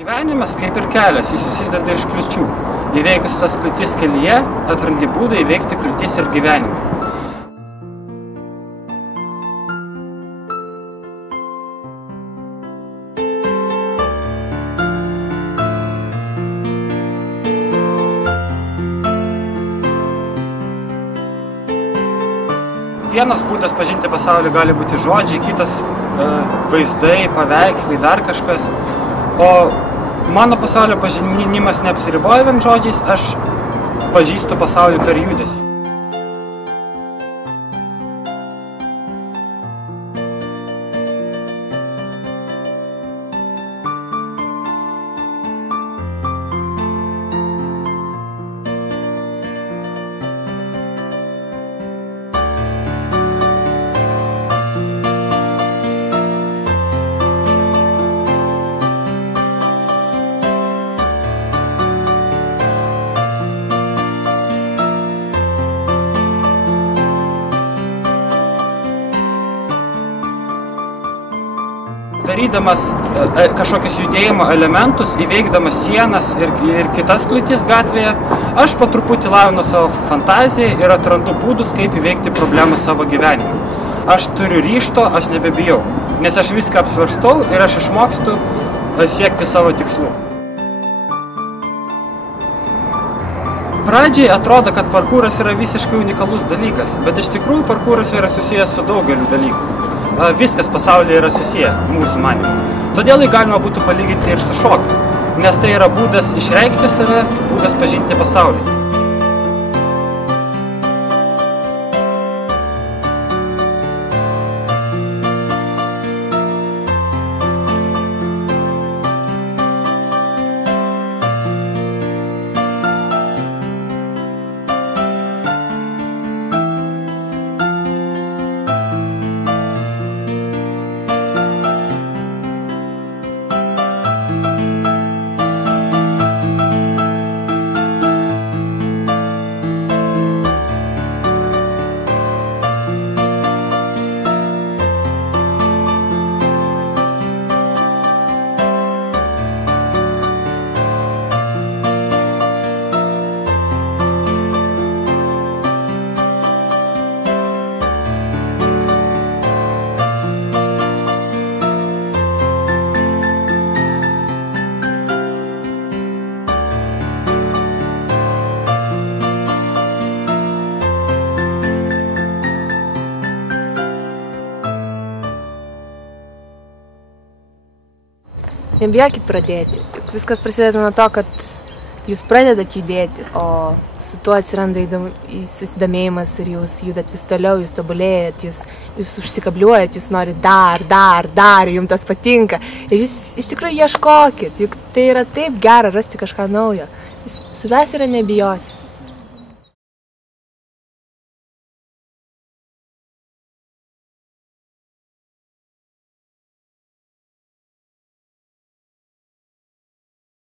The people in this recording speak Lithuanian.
Gyvenimas kaip ir kelias, jis susideda iš kliūčių. Įveikus tas kliūtis kelyje, atrandi būdą įveikti kliūtis ir gyvenimą. Vienas būdas pažinti pasaulį gali būti žodžiai, kitas vaizdai, paveikslai, dar kažkas. O mano pasaulio pažinimas neapsiriboja vien žodžiais, aš pažįstu pasaulį per judesį. Darydamas kažkokius judėjimo elementus, įveikdamas sienas ir kitas kliūtis gatvėje, aš po truputį lavinu savo fantaziją ir atrandu būdus, kaip įveikti problemą savo gyvenime. Aš turiu ryžto, aš nebebijau, nes aš viską apsvarstau ir aš išmokstu siekti savo tikslų. Pradžiai atrodo, kad parkūras yra visiškai unikalus dalykas, bet iš tikrųjų parkūras yra susijęs su daugeliu dalykų. Viskas pasaulyje yra susiję, mūsų manymu. Todėl jį galima būtų palyginti ir su šokiu, nes tai yra būdas išreikšti save, būdas pažinti pasaulį. Nebijokit pradėti. Viskas prasideda nuo to, kad jūs pradedat judėti, o su tuo atsiranda susidomėjimas ir jūs judat vis toliau, jūs tobulėjat, jūs užsikabliuojat, jūs norit dar, jums tas patinka. Ir jūs iš tikrųjų ieškokit, juk tai yra taip gera rasti kažką naujo. Savęs yra nebijoti.